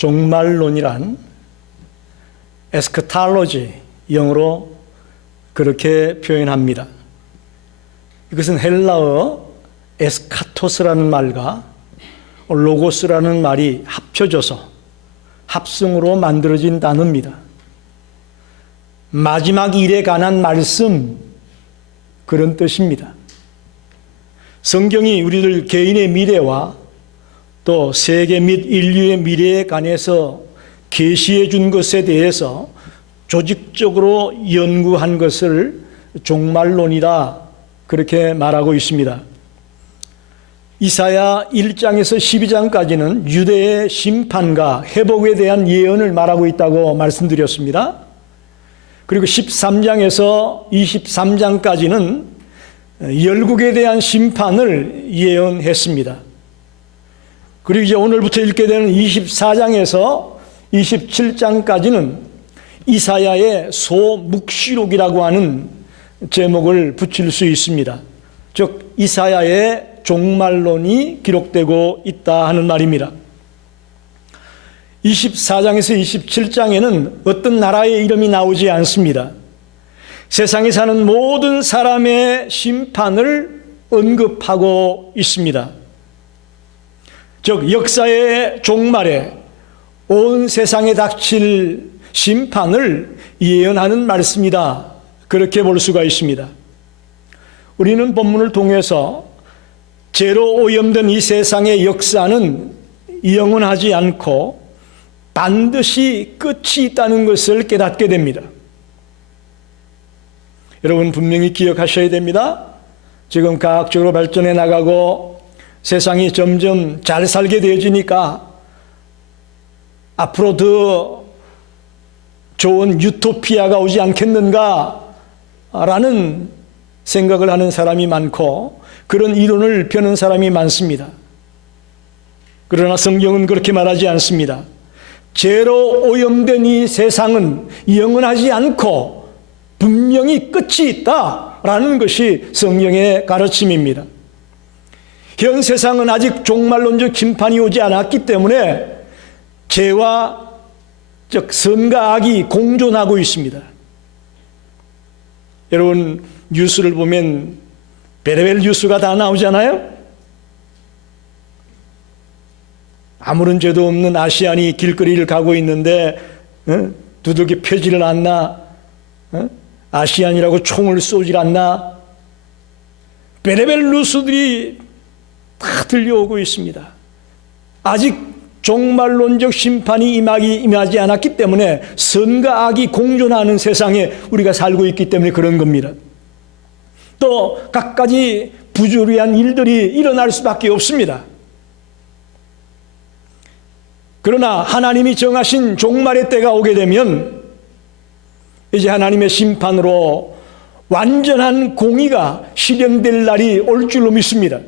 종말론이란 에스카탈로지, 영어로 그렇게 표현합니다. 이것은 헬라어 에스카토스라는 말과 로고스라는 말이 합쳐져서 합성으로 만들어진 단어입니다. 마지막 일에 관한 말씀, 그런 뜻입니다. 성경이 우리들 개인의 미래와 또 세계 및 인류의 미래에 관해서 계시해 준 것에 대해서 조직적으로 연구한 것을 종말론이다, 그렇게 말하고 있습니다. 이사야 1장에서 12장까지는 유대의 심판과 회복에 대한 예언을 말하고 있다고 말씀드렸습니다. 그리고 13장에서 23장까지는 열국에 대한 심판을 예언했습니다. 그리고 이제 오늘부터 읽게 되는 24장에서 27장까지는 이사야의 소묵시록이라고 하는 제목을 붙일 수 있습니다. 즉 이사야의 종말론이 기록되고 있다 하는 말입니다. 24장에서 27장에는 어떤 나라의 이름이 나오지 않습니다. 세상에 사는 모든 사람의 심판을 언급하고 있습니다. 즉 역사의 종말에 온 세상에 닥칠 심판을 예언하는 말씀이다, 그렇게 볼 수가 있습니다. 우리는 본문을 통해서 죄로 오염된 이 세상의 역사는 영원하지 않고 반드시 끝이 있다는 것을 깨닫게 됩니다. 여러분 분명히 기억하셔야 됩니다. 지금 과학적으로 발전해 나가고 세상이 점점 잘 살게 되어지니까 앞으로 더 좋은 유토피아가 오지 않겠는가 라는 생각을 하는 사람이 많고 그런 이론을 펴는 사람이 많습니다. 그러나 성경은 그렇게 말하지 않습니다. 죄로 오염된 이 세상은 영원하지 않고 분명히 끝이 있다라는 것이 성경의 가르침입니다. 현 세상은 아직 종말론적 심판이 오지 않았기 때문에 죄와 즉 선과 악이 공존하고 있습니다. 여러분 뉴스를 보면 별의별 뉴스가 다 나오잖아요. 아무런 죄도 없는 아시안이 길거리를 가고 있는데 두들겨 펴지를 않나? 아시안이라고 총을 쏘질 않나? 별의별 뉴스들이 다 들려오고 있습니다. 아직 종말론적 심판이 임하지 않았기 때문에 선과 악이 공존하는 세상에 우리가 살고 있기 때문에 그런 겁니다. 또 갖가지 부조리한 일들이 일어날 수밖에 없습니다. 그러나 하나님이 정하신 종말의 때가 오게 되면 이제 하나님의 심판으로 완전한 공의가 실현될 날이 올 줄로 믿습니다.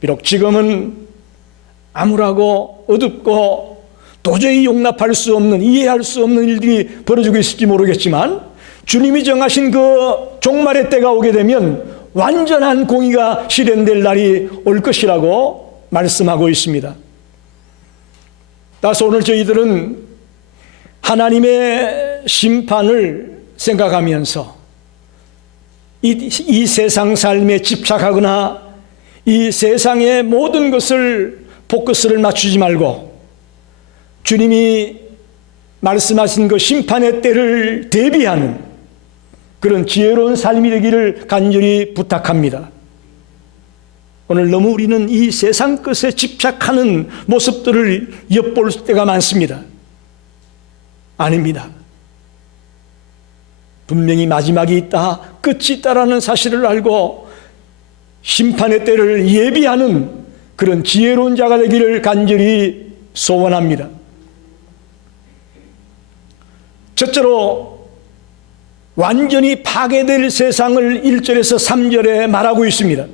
비록 지금은 암울하고 어둡고 도저히 용납할 수 없는, 이해할 수 없는 일들이 벌어지고 있을지 모르겠지만 주님이 정하신 그 종말의 때가 오게 되면 완전한 공의가 실현될 날이 올 것이라고 말씀하고 있습니다. 따라서 오늘 저희들은 하나님의 심판을 생각하면서 이 세상 삶에 집착하거나 이 세상의 모든 것을 포커스를 맞추지 말고 주님이 말씀하신 그 심판의 때를 대비하는 그런 지혜로운 삶이 되기를 간절히 부탁합니다. 오늘 너무 우리는 이 세상 것에 집착하는 모습들을 엿볼 때가 많습니다. 아닙니다. 분명히 마지막이 있다, 끝이 있다라는 사실을 알고 심판의 때를 예비하는 그런 지혜로운 자가 되기를 간절히 소원합니다. 첫째로 완전히 파괴될 세상을 1절에서 3절에 말하고 있습니다.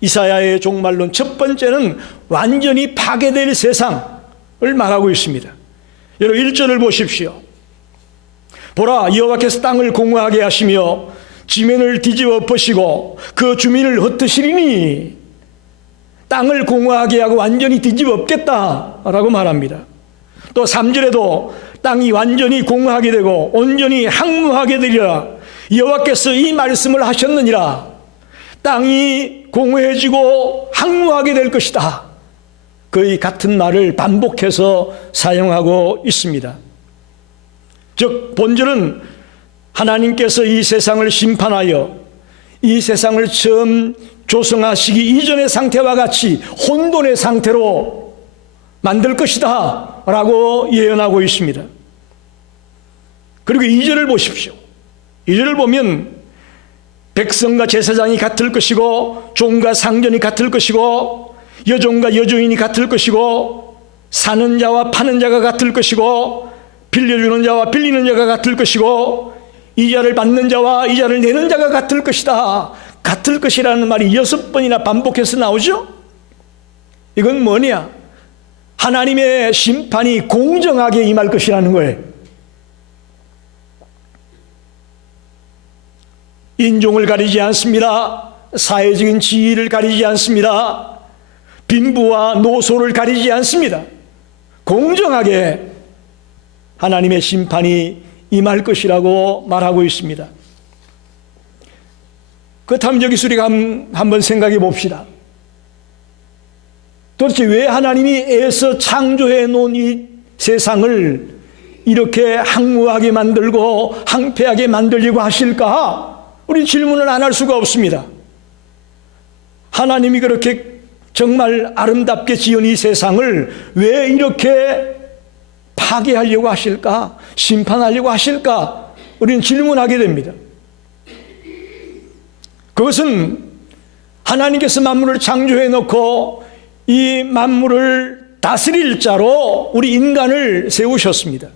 이사야의 종말론 첫 번째는 완전히 파괴될 세상을 말하고 있습니다. 여러분 1절을 보십시오. 보라, 여호와께서 땅을 공허하게 하시며 지면을 뒤집어 엎으시고 그 주민을 흩으시리니 땅을 공허하게 하고 완전히 뒤집어 엎겠다라고 말합니다. 또 3절에도 땅이 완전히 공허하게 되고 온전히 황무하게 되리라. 여호와께서 이 말씀을 하셨느니라. 땅이 공허해지고 황무하게 될 것이다. 거의 같은 말을 반복해서 사용하고 있습니다. 즉 본절은 하나님께서 이 세상을 심판하여 이 세상을 처음 조성하시기 이전의 상태와 같이 혼돈의 상태로 만들 것이다 라고 예언하고 있습니다. 그리고 2절을 보십시오. 2절을 보면 백성과 제사장이 같을 것이고 종과 상전이 같을 것이고 여종과 여종인이 같을 것이고 사는 자와 파는 자가 같을 것이고 빌려주는 자와 빌리는 자가 같을 것이고 이자를 받는 자와 이자를 내는 자가 같을 것이다. 같을 것이라는 말이 6번이나 반복해서 나오죠. 이건 뭐냐? 하나님의 심판이 공정하게 임할 것이라는 거예요. 인종을 가리지 않습니다. 사회적인 지위를 가리지 않습니다. 빈부와 노소를 가리지 않습니다. 공정하게 하나님의 심판이 임할 것이라고 말하고 있습니다. 그렇다면 여기서 우리가 한번 생각해 봅시다. 도대체 왜 하나님이 애써 창조해 놓은 이 세상을 이렇게 황무하게 만들고 황폐하게 만들려고 하실까? 우리 질문을 안 할 수가 없습니다. 하나님이 그렇게 정말 아름답게 지은 이 세상을 왜 이렇게 파괴하려고 하실까? 심판하려고 하실까? 우리는 질문하게 됩니다. 그것은 하나님께서 만물을 창조해 놓고 이 만물을 다스릴 자로 우리 인간을 세우셨습니다.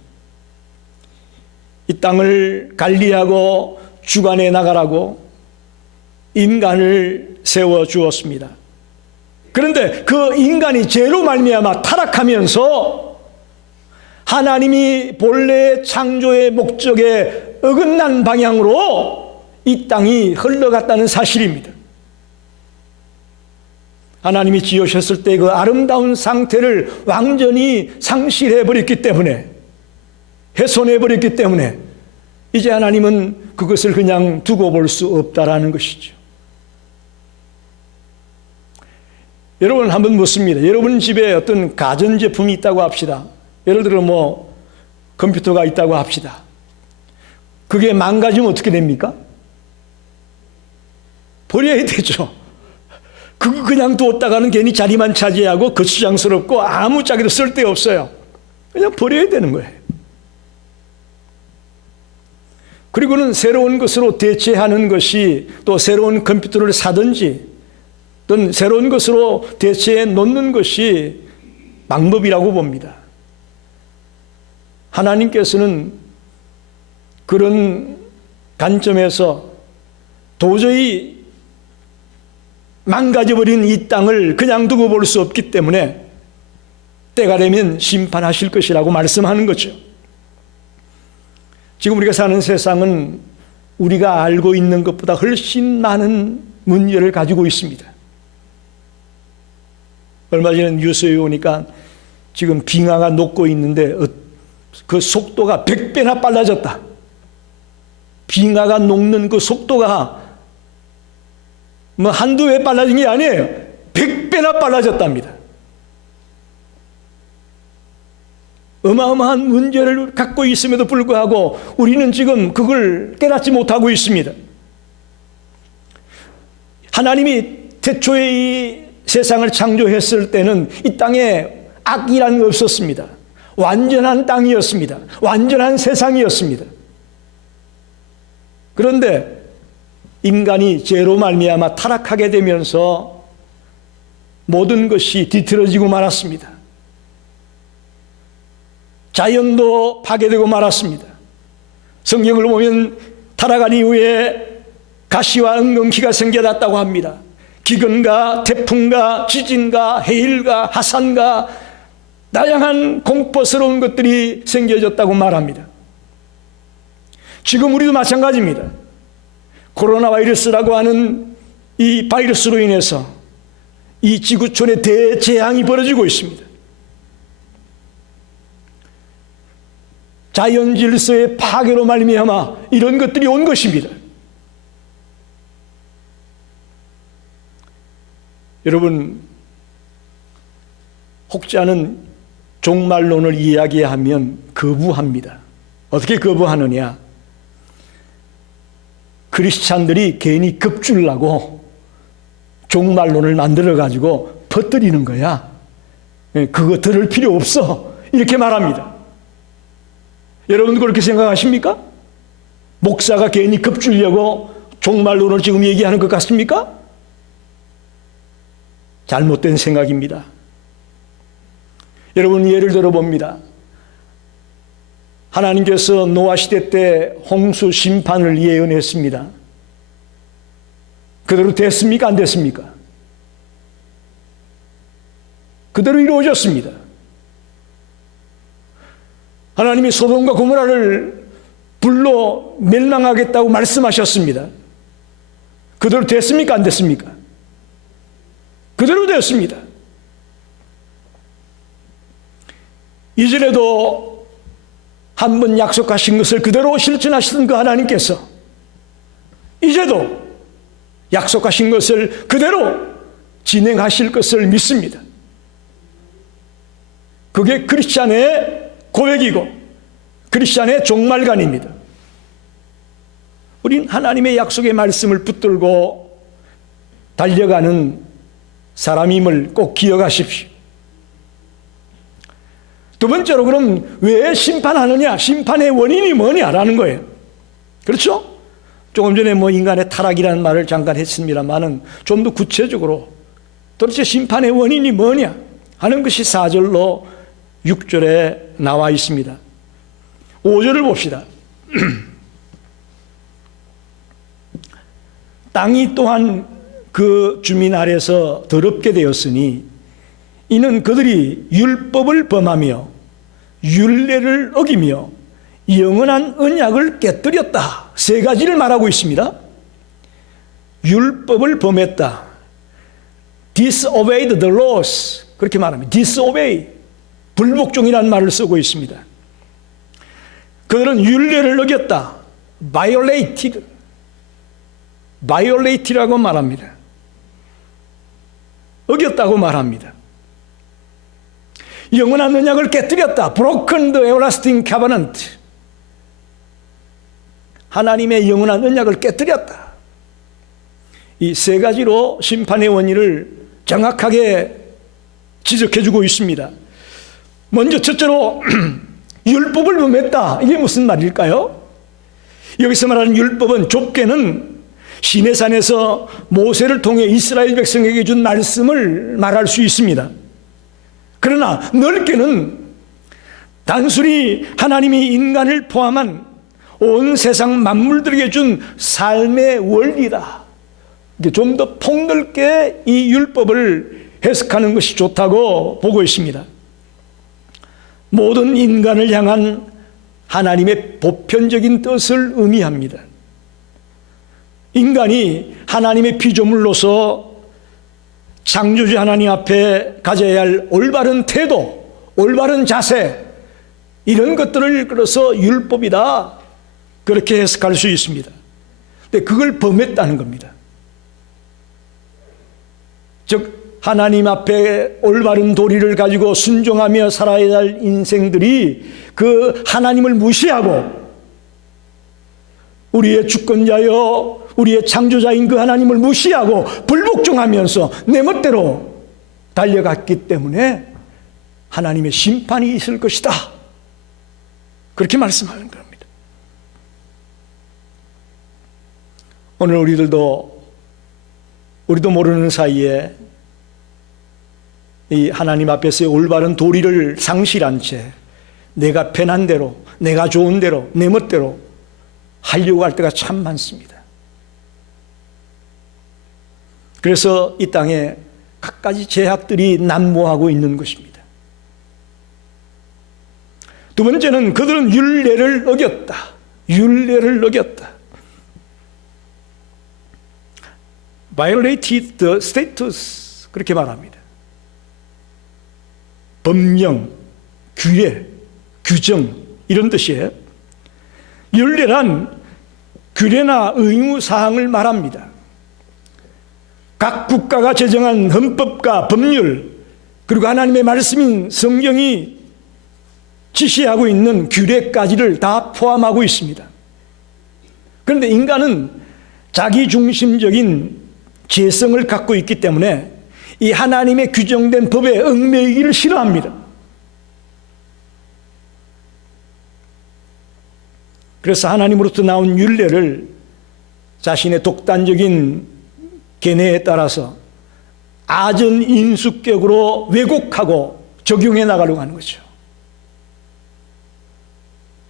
이 땅을 관리하고 주관해 나가라고 인간을 세워 주었습니다. 그런데 그 인간이 죄로 말미암아 타락하면서 하나님이 본래 창조의 목적에 어긋난 방향으로 이 땅이 흘러갔다는 사실입니다. 하나님이 지으셨을 때 그 아름다운 상태를 완전히 상실해버렸기 때문에, 훼손해버렸기 때문에 이제 하나님은 그것을 그냥 두고 볼 수 없다라는 것이죠. 여러분 한번 묻습니다. 여러분 집에 어떤 가전제품이 있다고 합시다. 예를 들어 컴퓨터가 있다고 합시다. 그게 망가지면 어떻게 됩니까? 버려야 되죠. 그거 그냥 뒀다가는 괜히 자리만 차지하고 거추장스럽고 아무짝에도 쓸데없어요. 그냥 버려야 되는 거예요. 그리고는 새로운 것으로 대체하는 것이, 또 새로운 컴퓨터를 사든지 또는 새로운 것으로 대체해 놓는 것이 방법이라고 봅니다. 하나님께서는 그런 관점에서 도저히 망가져버린 이 땅을 그냥 두고 볼 수 없기 때문에 때가 되면 심판하실 것이라고 말씀하는 거죠. 지금 우리가 사는 세상은 우리가 알고 있는 것보다 훨씬 많은 문제를 가지고 있습니다. 얼마 전에 뉴스에 보니까 지금 빙하가 녹고 있는데 그 속도가 100배나 빨라졌다. 빙하가 녹는 그 속도가 한두 배 빨라진 게 아니에요. 100배나 빨라졌답니다. 어마어마한 문제를 갖고 있음에도 불구하고 우리는 지금 그걸 깨닫지 못하고 있습니다. 하나님이 태초에 이 세상을 창조했을 때는 이 땅에 악이라는 게 없었습니다. 완전한 땅이었습니다. 완전한 세상이었습니다. 그런데 인간이 죄로 말미암아 타락하게 되면서 모든 것이 뒤틀어지고 말았습니다. 자연도 파괴되고 말았습니다. 성경을 보면 타락한 이후에 가시와 엉겅퀴가 생겨났다고 합니다. 기근과 태풍과 지진과 해일과 하산과 다양한 공포스러운 것들이 생겨졌다고 말합니다. 지금 우리도 마찬가지입니다. 코로나 바이러스라고 하는 이 바이러스로 인해서 이 지구촌에 대재앙이 벌어지고 있습니다. 자연 질서의 파괴로 말미암아 이런 것들이 온 것입니다. 여러분, 혹자는 종말론을 이야기하면 거부합니다. 어떻게 거부하느냐? 크리스찬들이 괜히 겁주려고 종말론을 만들어가지고 퍼뜨리는 거야. 그거 들을 필요 없어. 이렇게 말합니다. 여러분 그렇게 생각하십니까? 목사가 괜히 겁주려고 종말론을 지금 얘기하는 것 같습니까? 잘못된 생각입니다. 여러분 예를 들어 봅니다. 하나님께서 노아 시대 때 홍수 심판을 예언했습니다. 그대로 됐습니까? 안 됐습니까? 그대로 이루어졌습니다. 하나님이 소돔과 고모라를 불로 멸망하겠다고 말씀하셨습니다. 그대로 됐습니까? 안 됐습니까? 그대로 되었습니다. 이전에도 한 번 약속하신 것을 그대로 실천하시던 그 하나님께서 이제도 약속하신 것을 그대로 진행하실 것을 믿습니다. 그게 크리스찬의 고백이고 크리스찬의 종말관입니다. 우린 하나님의 약속의 말씀을 붙들고 달려가는 사람임을 꼭 기억하십시오. 두 번째로 그럼 왜 심판하느냐? 심판의 원인이 뭐냐라는 거예요. 그렇죠? 조금 전에 인간의 타락이라는 말을 잠깐 했습니다만은 좀 더 구체적으로 도대체 심판의 원인이 뭐냐 하는 것이 4절로 6절에 나와 있습니다. 5절을 봅시다. 땅이 또한 그 주민 아래서 더럽게 되었으니 이는 그들이 율법을 범하며 율례를 어기며 영원한 언약을 깨뜨렸다. 세 가지를 말하고 있습니다. 율법을 범했다. disobeyed the laws. 그렇게 말합니다. disobey. 불복종이라는 말을 쓰고 있습니다. 그들은 율례를 어겼다. violated. violated라고 말합니다. 어겼다고 말합니다. 영원한 언약을 깨뜨렸다. broken the everlasting covenant. 하나님의 영원한 언약을 깨뜨렸다. 이 세 가지로 심판의 원인을 정확하게 지적해주고 있습니다. 먼저 첫째로 율법을 범했다. 이게 무슨 말일까요? 여기서 말하는 율법은 좁게는 시내산에서 모세를 통해 이스라엘 백성에게 준 말씀을 말할 수 있습니다. 그러나 넓게는 단순히 하나님이 인간을 포함한 온 세상 만물들에게 준 삶의 원리다. 좀 더 폭넓게 이 율법을 해석하는 것이 좋다고 보고 있습니다. 모든 인간을 향한 하나님의 보편적인 뜻을 의미합니다. 인간이 하나님의 피조물로서 창조주 하나님 앞에 가져야 할 올바른 태도, 올바른 자세, 이런 것들을 이끌어서 율법이다, 그렇게 해석할 수 있습니다. 근데 그걸 범했다는 겁니다. 즉 하나님 앞에 올바른 도리를 가지고 순종하며 살아야 할 인생들이 그 하나님을 무시하고 우리의 주권자여 우리의 창조자인 그 하나님을 무시하고 불복종하면서 내 멋대로 달려갔기 때문에 하나님의 심판이 있을 것이다, 그렇게 말씀하는 겁니다. 오늘 우리도 모르는 사이에 이 하나님 앞에서의 올바른 도리를 상실한 채 내가 편한 대로, 내가 좋은 대로, 내 멋대로 하려고 할 때가 참 많습니다. 그래서 이 땅에 갖가지 죄악들이 난무하고 있는 것입니다. 두 번째는 그들은 율례를 어겼다. 율례를 어겼다. violated the status 그렇게 말합니다. 법령, 규례, 규정 이런 뜻이에요. 율례란 규례나 의무사항을 말합니다. 각 국가가 제정한 헌법과 법률, 그리고 하나님의 말씀인 성경이 지시하고 있는 규례까지를 다 포함하고 있습니다. 그런데 인간은 자기중심적인 죄성을 갖고 있기 때문에 이 하나님의 규정된 법에 얽매이기를 싫어합니다. 그래서 하나님으로부터 나온 율례를 자신의 독단적인 견해에 따라서 아전인수격으로 왜곡하고 적용해 나가려고 하는 거죠.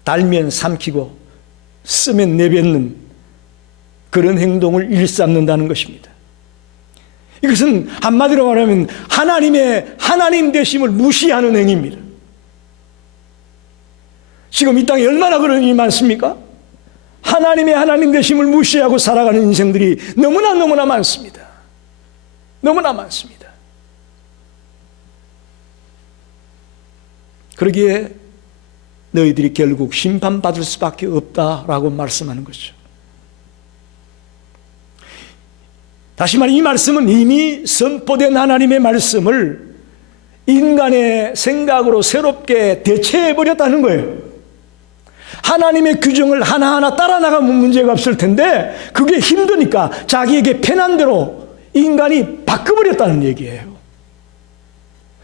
달면 삼키고 쓰면 내뱉는 그런 행동을 일삼는다는 것입니다. 이것은 한마디로 말하면 하나님의 하나님 되심을 무시하는 행위입니다. 지금 이 땅에 얼마나 그런 일이 많습니까? 하나님의 하나님 되심을 무시하고 살아가는 인생들이 너무나 많습니다. 너무나 많습니다. 그러기에 너희들이 결국 심판받을 수밖에 없다라고 말씀하는 것이죠. 다시 말해 이 말씀은 이미 선포된 하나님의 말씀을 인간의 생각으로 새롭게 대체해버렸다는 거예요. 하나님의 규정을 하나하나 따라 나가면 문제가 없을 텐데 그게 힘드니까 자기에게 편한 대로 인간이 바꿔버렸다는 얘기예요.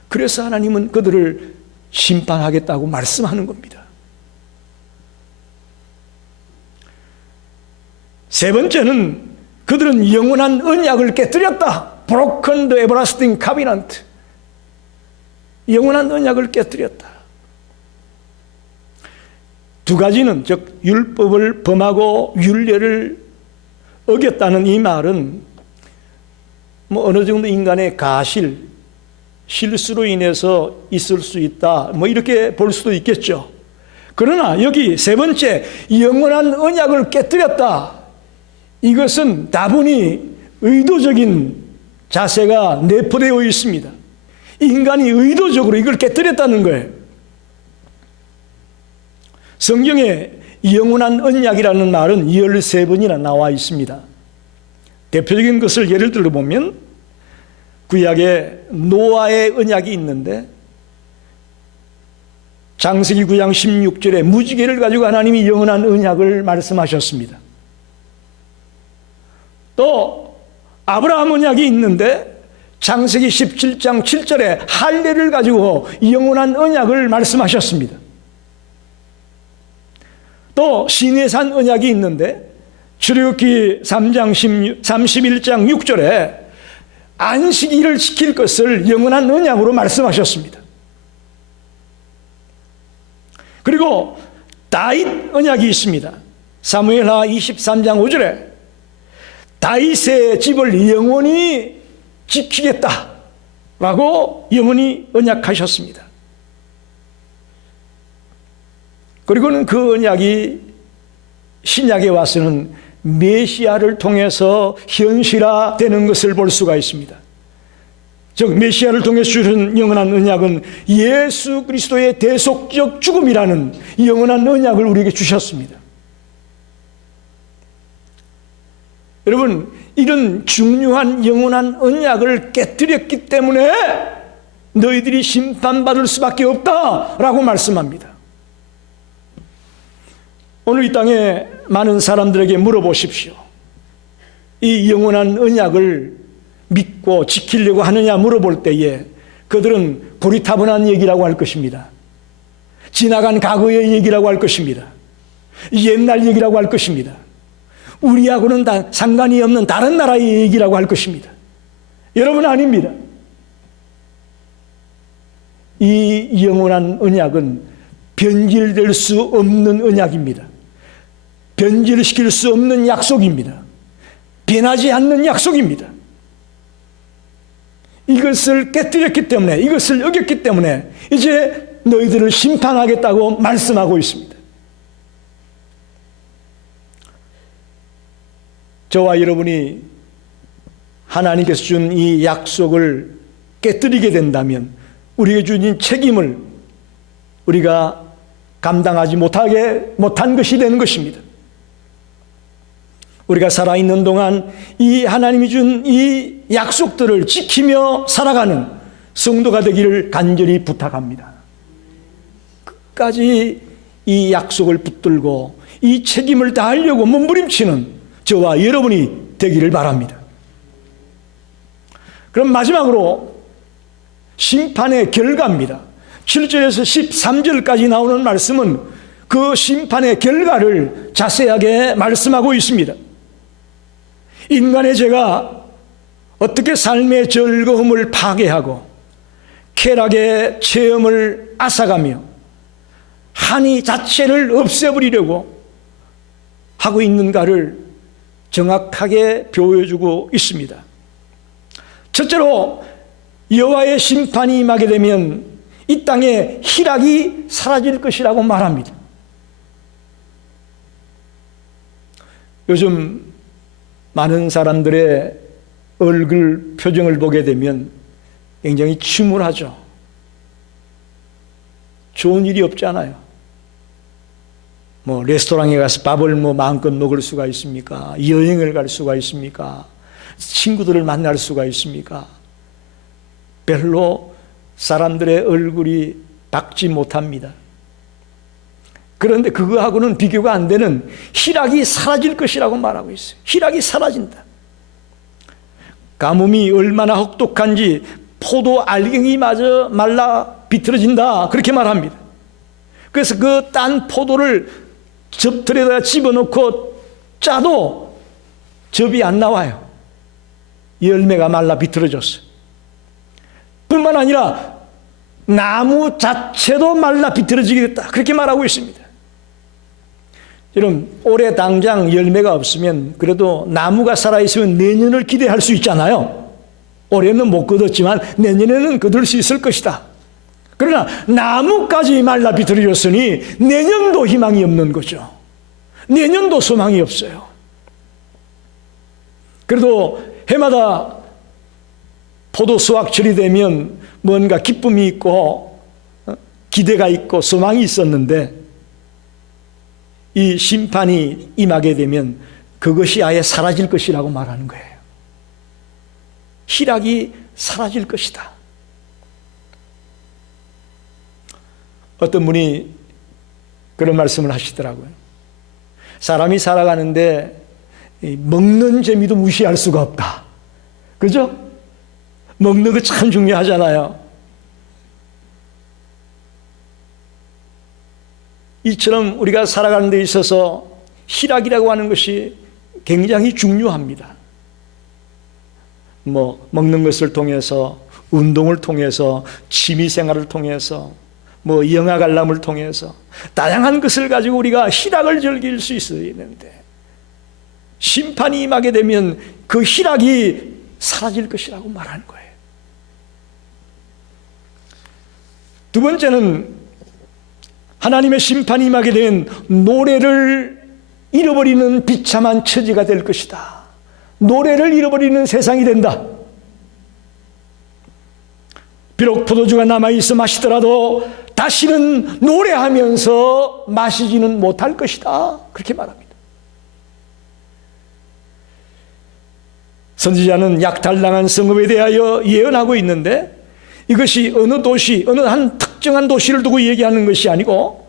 그래서 하나님은 그들을 심판하겠다고 말씀하는 겁니다. 세 번째는 그들은 영원한 언약을 깨뜨렸다. Broken the everlasting covenant. 영원한 언약을 깨뜨렸다. 두 가지는 즉 율법을 범하고 율례를 어겼다는 이 말은 어느 정도 인간의 가실, 실수로 인해서 있을 수 있다. 이렇게 볼 수도 있겠죠. 그러나 여기 세 번째 영원한 언약을 깨뜨렸다. 이것은 다분히 의도적인 자세가 내포되어 있습니다. 인간이 의도적으로 이걸 깨뜨렸다는 거예요. 성경에 영원한 언약이라는 말은 13번이나 나와 있습니다. 대표적인 것을 예를 들어보면 구약에 노아의 언약이 있는데 창세기 9장 16절에 무지개를 가지고 하나님이 영원한 언약을 말씀하셨습니다. 또 아브라함 언약이 있는데 창세기 17장 7절에 할례를 가지고 영원한 언약을 말씀하셨습니다. 또 시내산 언약이 있는데 출애굽기 3장 31장 6절에 안식일을 지킬 것을 영원한 언약으로 말씀하셨습니다. 그리고 다윗 언약이 있습니다. 사무엘하 23장 5절에 다윗의 집을 영원히 지키겠다라고 영원히 언약하셨습니다. 그리고는 그 언약이 신약에 와서는 메시아를 통해서 현실화되는 것을 볼 수가 있습니다. 즉 메시아를 통해 주신 영원한 언약은 예수 그리스도의 대속적 죽음이라는 영원한 언약을 우리에게 주셨습니다. 여러분, 이런 중요한 영원한 언약을 깨뜨렸기 때문에 너희들이 심판받을 수밖에 없다라고 말씀합니다. 오늘 이 땅에 많은 사람들에게 물어보십시오. 이 영원한 언약을 믿고 지키려고 하느냐 물어볼 때에 그들은 고리타분한 얘기라고 할 것입니다. 지나간 과거의 얘기라고 할 것입니다. 옛날 얘기라고 할 것입니다. 우리하고는 상관이 없는 다른 나라의 얘기라고 할 것입니다. 여러분, 아닙니다. 이 영원한 언약은 변질될 수 없는 언약입니다. 변질시킬 수 없는 약속입니다. 변하지 않는 약속입니다. 이것을 깨뜨렸기 때문에, 이것을 어겼기 때문에 이제 너희들을 심판하겠다고 말씀하고 있습니다. 저와 여러분이 하나님께서 준 이 약속을 깨뜨리게 된다면 우리에게 주신 책임을 우리가 감당하지 못한 것이 되는 것입니다. 우리가 살아있는 동안 이 하나님이 준 이 약속들을 지키며 살아가는 성도가 되기를 간절히 부탁합니다. 끝까지 이 약속을 붙들고 이 책임을 다하려고 몸부림치는 저와 여러분이 되기를 바랍니다. 그럼 마지막으로 심판의 결과입니다. 7절에서 13절까지 나오는 말씀은 그 심판의 결과를 자세하게 말씀하고 있습니다. 인간의 죄가 어떻게 삶의 즐거움을 파괴하고 쾌락의 체험을 앗아가며 한이 자체를 없애버리려고 하고 있는가를 정확하게 보여주고 있습니다. 첫째로 여호와의 심판이 임하게 되면 이 땅에 희락이 사라질 것이라고 말합니다. 요즘 많은 사람들의 얼굴 표정을 보게 되면 굉장히 침울하죠. 좋은 일이 없잖아요. 레스토랑에 가서 밥을 마음껏 먹을 수가 있습니까? 여행을 갈 수가 있습니까? 친구들을 만날 수가 있습니까? 별로 사람들의 얼굴이 밝지 못합니다. 그런데 그거하고는 비교가 안 되는 희락이 사라질 것이라고 말하고 있어요. 희락이 사라진다. 가뭄이 얼마나 혹독한지 포도 알갱이마저 말라 비틀어진다, 그렇게 말합니다. 그래서 그 딴 포도를 접틀에다가 집어넣고 짜도 접이 안 나와요. 열매가 말라 비틀어졌어요. 뿐만 아니라 나무 자체도 말라 비틀어지게 됐다, 그렇게 말하고 있습니다. 여러분, 올해 당장 열매가 없으면 그래도 나무가 살아있으면 내년을 기대할 수 있잖아요. 올해는 못 거뒀지만 내년에는 거둘 수 있을 것이다. 그러나 나무까지 말라 비틀어졌으니 내년도 희망이 없는 거죠. 내년도 소망이 없어요. 그래도 해마다 포도 수확철이 되면 뭔가 기쁨이 있고 기대가 있고 소망이 있었는데 이 심판이 임하게 되면 그것이 아예 사라질 것이라고 말하는 거예요. 희락이 사라질 것이다. 어떤 분이 그런 말씀을 하시더라고요. 사람이 살아가는데 먹는 재미도 무시할 수가 없다. 그죠? 먹는 거 참 중요하잖아요. 이처럼 우리가 살아가는 데 있어서 희락이라고 하는 것이 굉장히 중요합니다. 먹는 것을 통해서, 운동을 통해서, 취미생활을 통해서, 영화 관람을 통해서 다양한 것을 가지고 우리가 희락을 즐길 수 있어야 되는데 심판이 임하게 되면 그 희락이 사라질 것이라고 말하는 거예요. 두 번째는 하나님의 심판이 임하게 되면 노래를 잃어버리는 비참한 처지가 될 것이다. 노래를 잃어버리는 세상이 된다. 비록 포도주가 남아있어 마시더라도 다시는 노래하면서 마시지는 못할 것이다, 그렇게 말합니다. 선지자는 약탈당한 성읍에 대하여 예언하고 있는데 이것이 어느 도시, 어느 한 특정한 도시를 두고 얘기하는 것이 아니고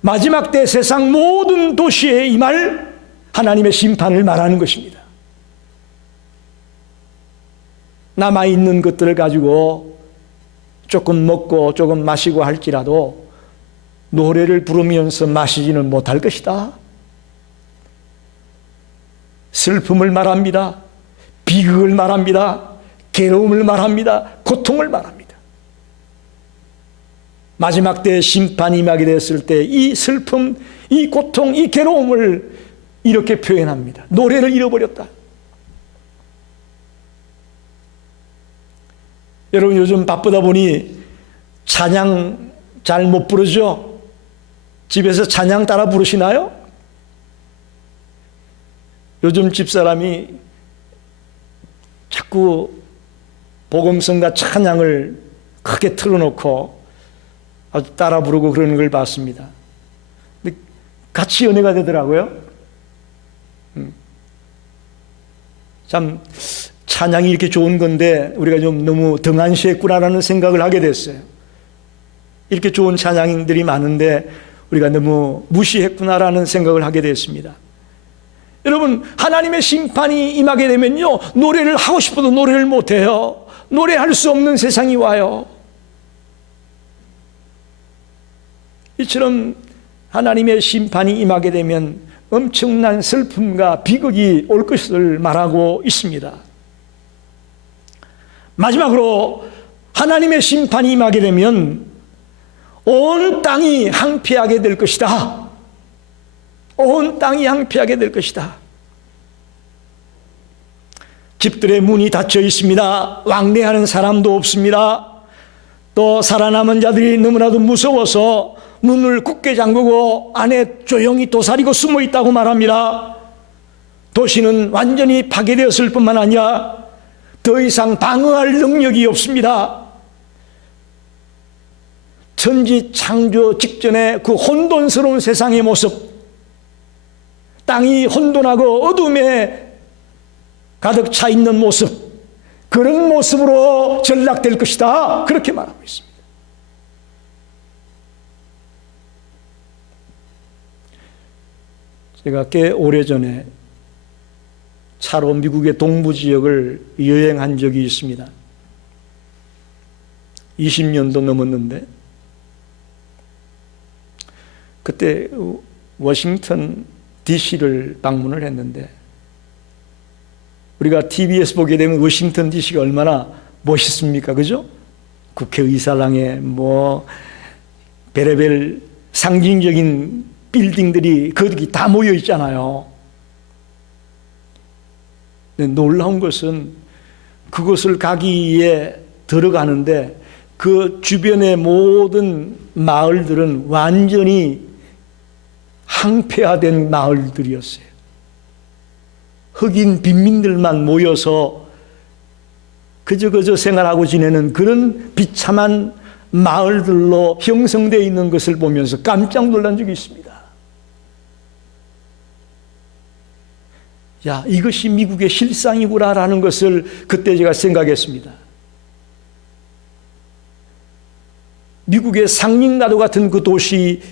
마지막 때 세상 모든 도시에 임할 하나님의 심판을 말하는 것입니다. 남아있는 것들을 가지고 조금 먹고 조금 마시고 할지라도 노래를 부르면서 마시지는 못할 것이다. 슬픔을 말합니다. 비극을 말합니다. 괴로움을 말합니다. 고통을 말합니다. 마지막 때 심판이 임하게 됐을 때 이 슬픔, 이 고통, 이 괴로움을 이렇게 표현합니다. 노래를 잃어버렸다. 여러분, 요즘 바쁘다 보니 찬양 잘 못 부르죠? 집에서 찬양 따라 부르시나요? 요즘 집사람이 자꾸 복음성과 찬양을 크게 틀어놓고 아주 따라 부르고 그러는 걸 봤습니다. 근데 같이 연애가 되더라고요. 참 찬양이 이렇게 좋은 건데 우리가 좀 너무 등한시했구나라는 생각을 하게 됐어요. 이렇게 좋은 찬양들이 많은데 우리가 너무 무시했구나라는 생각을 하게 됐습니다. 여러분, 하나님의 심판이 임하게 되면요, 노래를 하고 싶어도 노래를 못해요. 노래할 수 없는 세상이 와요. 이처럼 하나님의 심판이 임하게 되면 엄청난 슬픔과 비극이 올 것을 말하고 있습니다. 마지막으로 하나님의 심판이 임하게 되면 온 땅이 항폐하게 될 것이다. 온 땅이 항폐하게 될 것이다. 집들의 문이 닫혀 있습니다. 왕래하는 사람도 없습니다. 또 살아남은 자들이 너무나도 무서워서 문을 굳게 잠그고 안에 조용히 도사리고 숨어 있다고 말합니다. 도시는 완전히 파괴되었을 뿐만 아니라 더 이상 방어할 능력이 없습니다. 천지 창조 직전의 그 혼돈스러운 세상의 모습, 땅이 혼돈하고 어둠에 가득 차 있는 모습, 그런 모습으로 전락될 것이다, 그렇게 말하고 있습니다. 제가 꽤 오래전에 차로 미국의 동부 지역을 여행한 적이 있습니다. 20년도 넘었는데 그때 워싱턴 DC를 방문을 했는데, 우리가 TV에서 보게 되면 워싱턴 DC가 얼마나 멋있습니까? 그죠? 국회의사당에 뭐 별의별 상징적인 빌딩들이 거기 다 모여 있잖아요. 놀라운 것은 그곳을 가기 위해 들어가는데 그 주변의 모든 마을들은 완전히 항폐화된 마을들이었어요. 흑인 빈민들만 모여서 그저 생활하고 지내는 그런 비참한 마을들로 형성되어 있는 것을 보면서 깜짝 놀란 적이 있습니다. 야, 이것이 미국의 실상이구나라는 것을 그때 제가 생각했습니다. 미국의 상ring나루 같은 그 도시,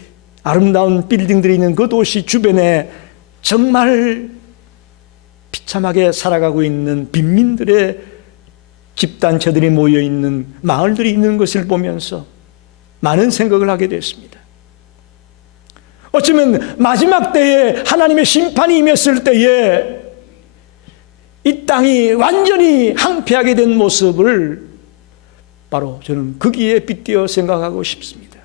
아름다운 빌딩들이 있는 그 도시 주변에 정말 비참하게 살아가고 있는 빈민들의 집단체들이 모여있는 마을들이 있는 것을 보면서 많은 생각을 하게 됐습니다. 어쩌면 마지막 때에 하나님의 심판이 임했을 때에 이 땅이 완전히 항폐하게 된 모습을 바로 저는 거기에 빗대어 생각하고 싶습니다.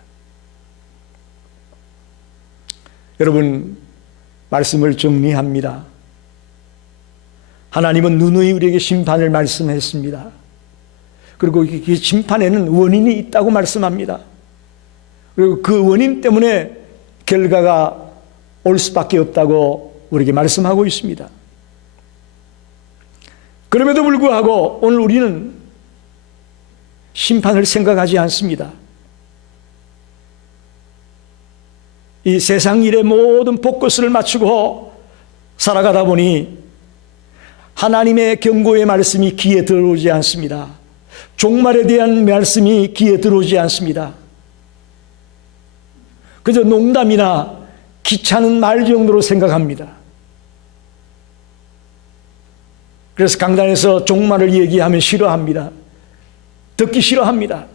여러분, 말씀을 정리합니다. 하나님은 누누이 우리에게 심판을 말씀했습니다. 그리고 그 심판에는 원인이 있다고 말씀합니다. 그리고 그 원인 때문에 결과가 올 수밖에 없다고 우리에게 말씀하고 있습니다. 그럼에도 불구하고 오늘 우리는 심판을 생각하지 않습니다. 이 세상 일의 모든 포커스를 맞추고 살아가다 보니 하나님의 경고의 말씀이 귀에 들어오지 않습니다. 종말에 대한 말씀이 귀에 들어오지 않습니다. 그저 농담이나 귀찮은 말 정도로 생각합니다. 그래서 강단에서 종말을 얘기하면 싫어합니다. 듣기 싫어합니다.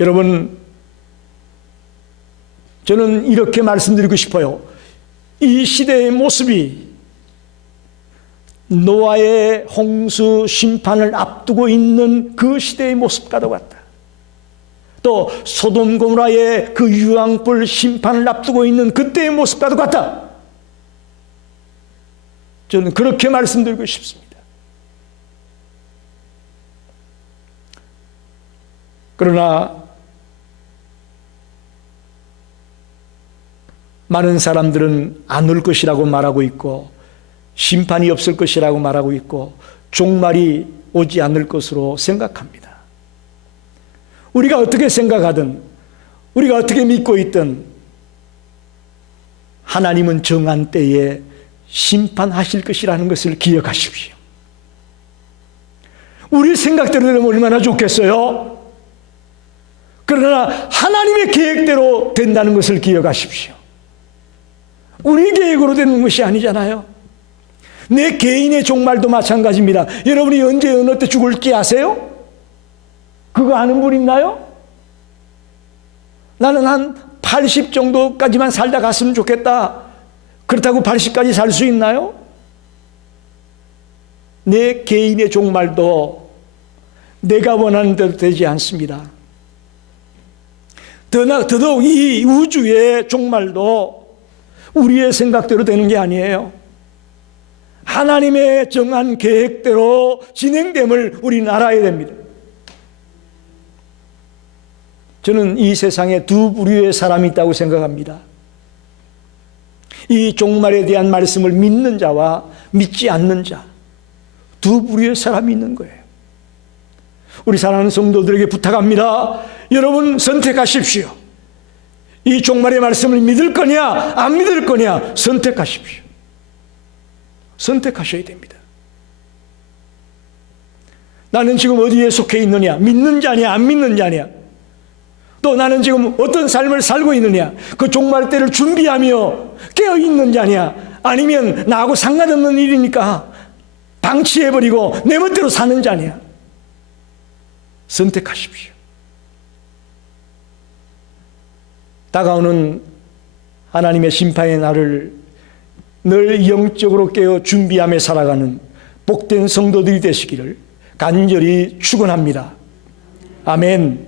여러분, 저는 이렇게 말씀드리고 싶어요. 이 시대의 모습이 노아의 홍수 심판을 앞두고 있는 그 시대의 모습과도 같다. 또 소돔 고모라의 그 유황불 심판을 앞두고 있는 그때의 모습과도 같다. 저는 그렇게 말씀드리고 싶습니다. 그러나 많은 사람들은 안 올 것이라고 말하고 있고 심판이 없을 것이라고 말하고 있고 종말이 오지 않을 것으로 생각합니다. 우리가 어떻게 생각하든, 우리가 어떻게 믿고 있든 하나님은 정한 때에 심판하실 것이라는 것을 기억하십시오. 우리 생각대로 되면 얼마나 좋겠어요? 그러나 하나님의 계획대로 된다는 것을 기억하십시오. 우리 계획으로 되는 것이 아니잖아요. 내 개인의 종말도 마찬가지입니다. 여러분이 언제 어느 때 죽을지 아세요? 그거 아는 분 있나요? 나는 한 80 정도까지만 살다 갔으면 좋겠다. 그렇다고 80까지 살 수 있나요? 내 개인의 종말도 내가 원하는 대로 되지 않습니다. 더더욱 이 우주의 종말도 우리의 생각대로 되는 게 아니에요. 하나님의 정한 계획대로 진행됨을 우리는 알아야 됩니다. 저는 이 세상에 두 부류의 사람이 있다고 생각합니다. 이 종말에 대한 말씀을 믿는 자와 믿지 않는 자, 두 부류의 사람이 있는 거예요. 우리 사랑하는 성도들에게 부탁합니다. 여러분 선택하십시오. 이 종말의 말씀을 믿을 거냐 안 믿을 거냐 선택하십시오. 선택하셔야 됩니다. 나는 지금 어디에 속해 있느냐, 믿는 자냐 안 믿는 자냐, 또 나는 지금 어떤 삶을 살고 있느냐, 그 종말 때를 준비하며 깨어있는 자냐, 아니면 나하고 상관없는 일이니까 방치해버리고 내 멋대로 사는 자냐. 선택하십시오. 다가오는 하나님의 심판의 날을 늘 영적으로 깨어 준비하며 살아가는 복된 성도들이 되시기를 간절히 축원합니다. 아멘.